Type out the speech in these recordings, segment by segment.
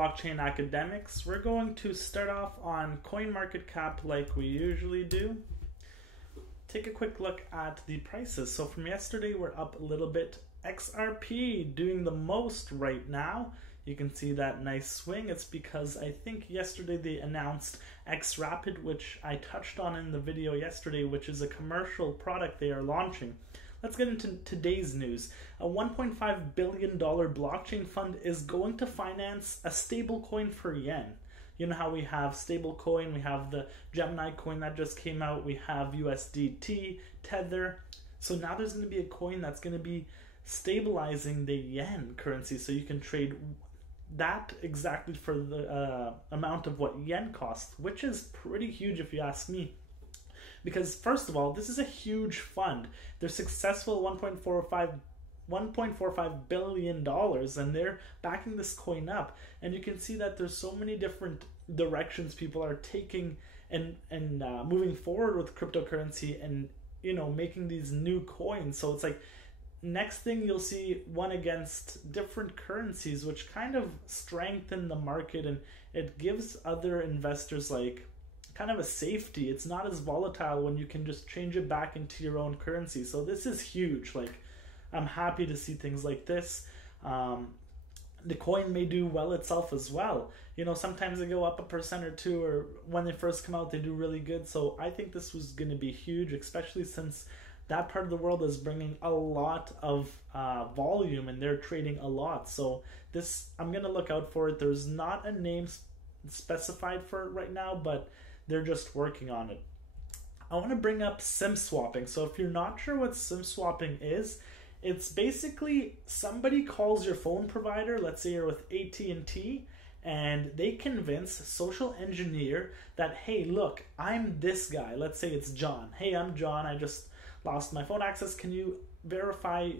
blockchain academics. We're going to start off on CoinMarketCap like we usually do. Take a quick look at the prices. So from yesterday, we're up a little bit. XRP doing the most right now. You can see that nice swing. It's because I think yesterday they announced XRapid, which I touched on in the video yesterday, which is a commercial product they are launching. Let's get into today's news. A $1.5 billion blockchain fund is going to finance a stable coin for yen. You know how we have stable coin, we have the Gemini coin that just came out, we have USDT, Tether. So now there's going to be a coin that's going to be stabilizing the yen currency, so you can trade that exactly for the amount of what yen costs, which is pretty huge if you ask me. Because first of all, this is a huge fund. They're successful $1.45 billion, and they're backing this coin up. And you can see that there's so many different directions people are taking and moving forward with cryptocurrency and, you know, making these new coins. So it's like next thing you'll see one against different currencies, which kind of strengthen the market, and it gives other investors like kind of a safety. It's not as volatile when you can just change it back into your own currency. So this is huge. Like, I'm happy to see things like this. The coin may do well itself as well. You know, sometimes they go up 1% or 2%, or when they first come out, they do really good. So I think this was going to be huge, especially since that part of the world is bringing a lot of volume and they're trading a lot. So this, I'm going to look out for it. There's not a name specified for it right now, but they're just working on it. I want to bring up SIM swapping. So if you're not sure what SIM swapping is, it's basically somebody calls your phone provider, let's say you're with AT&T, and they convince, social engineer that, hey, look, I'm this guy. Let's say it's John. Hey, I'm John. I just lost my phone access. Can you verify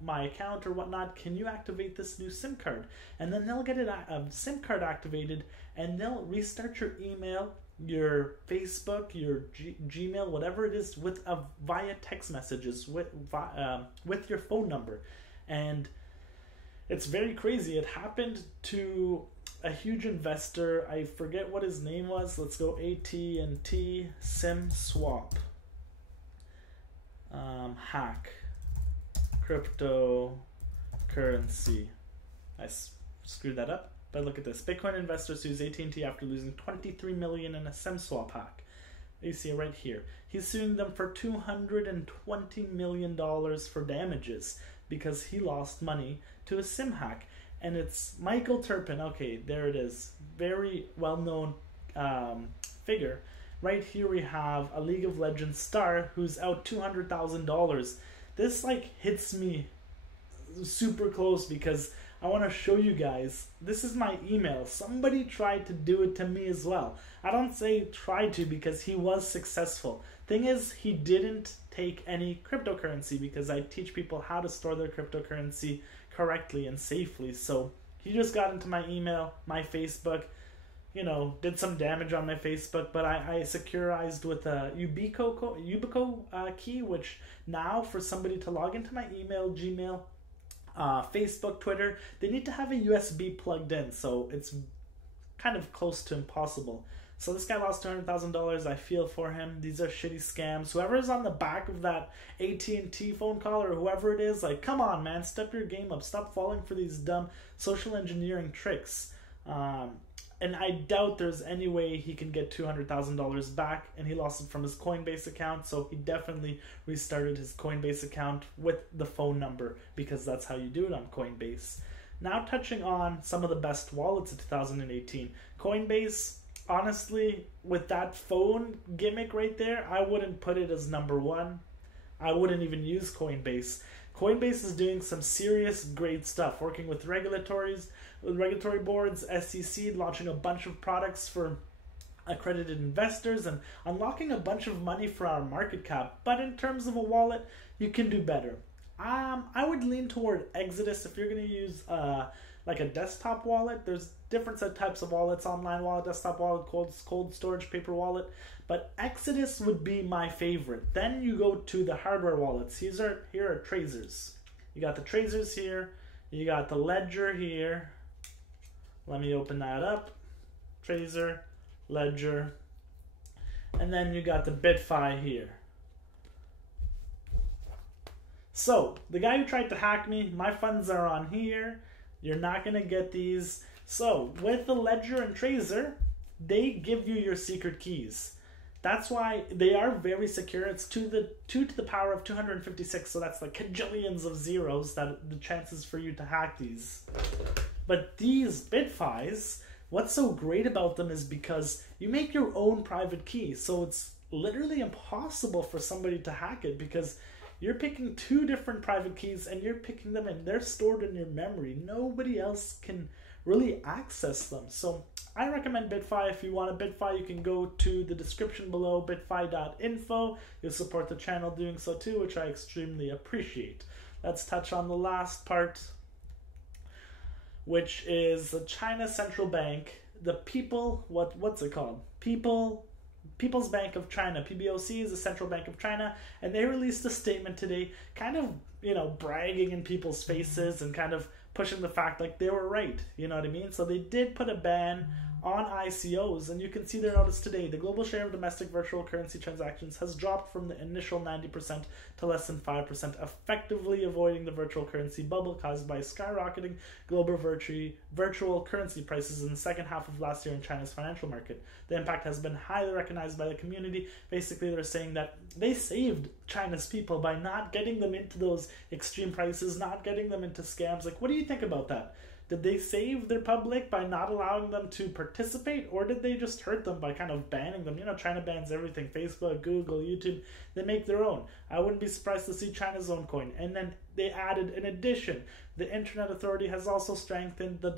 my account or whatnot? Can you activate this new SIM card? And then they'll get a SIM card activated, and they'll restart your email, your Facebook, your Gmail, whatever it is, with via text messages with your phone number. And it's very crazy. It happened to a huge investor. I forget what his name was. Let's go AT&T SIM swap. Hack cryptocurrency. I screwed that up. But look at this. Bitcoin investor sues AT&T after losing $23 million in a SIM swap hack. You see it right here. He's suing them for $220 million for damages because he lost money to a SIM hack. And it's Michael Turpin. Okay, there it is. Very well-known figure. Right here we have a League of Legends star who's out $200,000. This like hits me super close because I want to show you guys, this is my email. Somebody tried to do it to me as well. I don't say tried to because he was successful. Thing is, he didn't take any cryptocurrency because I teach people how to store their cryptocurrency correctly and safely. So he just got into my email, my Facebook, you know, did some damage on my Facebook, but I securized with a Ubico key, which now for somebody to log into my email, Gmail, Facebook, Twitter, they need to have a USB plugged in, so it's kind of close to impossible. So this guy lost $200,000. I feel for him. These are shitty scams. Whoever is on the back of that AT&T phone call or whoever it is, like, come on, man, step your game up. Stop falling for these dumb social engineering tricks. And I doubt there's any way he can get $200,000 back, and he lost it from his Coinbase account, so he definitely restarted his Coinbase account with the phone number, because that's how you do it on Coinbase. Now touching on some of the best wallets of 2018. Coinbase, honestly, with that phone gimmick right there, I wouldn't put it as number one. I wouldn't even use Coinbase. Coinbase is doing some serious great stuff, working with regulatory boards, SEC, launching a bunch of products for accredited investors and unlocking a bunch of money for our market cap. But in terms of a wallet, you can do better. I would lean toward Exodus if you're going to use like a desktop wallet. There's different types of wallets: online wallet, desktop wallet, cold storage, paper wallet. But Exodus would be my favorite. Then you go to the hardware wallets. Here are Tracers. You got the Tracers here. You got the Ledger here. Let me open that up. Trezor, Ledger, and then you got the BitFi here. So, the guy who tried to hack me, my funds are on here. You're not going to get these. So, with the Ledger and Trezor, they give you your secret keys. That's why they are very secure. It's 2 to the power of 256, so that's like cajillions of zeros that the chances for you to hack these. But these BitFis, what's so great about them is because you make your own private key, so it's literally impossible for somebody to hack it because you're picking 2 different private keys and you're picking them and they're stored in your memory. Nobody else can really access them. So I recommend BitFi. If you want a BitFi, you can go to the description below, bitfi.info. You'll support the channel doing so too, which I extremely appreciate. Let's touch on the last part, which is the China Central Bank, the what's it called? People's Bank of China. PBOC is the Central Bank of China, and they released a statement today kind of, bragging in people's faces and kind of pushing the fact like they were right, you know what I mean? So they did put a ban on ICOs, and you can see their notice today. The global share of domestic virtual currency transactions has dropped from the initial 90% to less than 5%, effectively avoiding the virtual currency bubble caused by skyrocketing global virtual currency prices in the second half of last year in China's financial market. The impact has been highly recognized by the community. Basically, they're saying that they saved China's people by not getting them into those extreme prices, not getting them into scams. Like, what do you think about that? Did they save their public by not allowing them to participate, or did they just hurt them by kind of banning them? China bans everything. Facebook, Google, YouTube, they make their own. I wouldn't be surprised to see China's own coin. And then they added, in addition, the Internet Authority has also strengthened the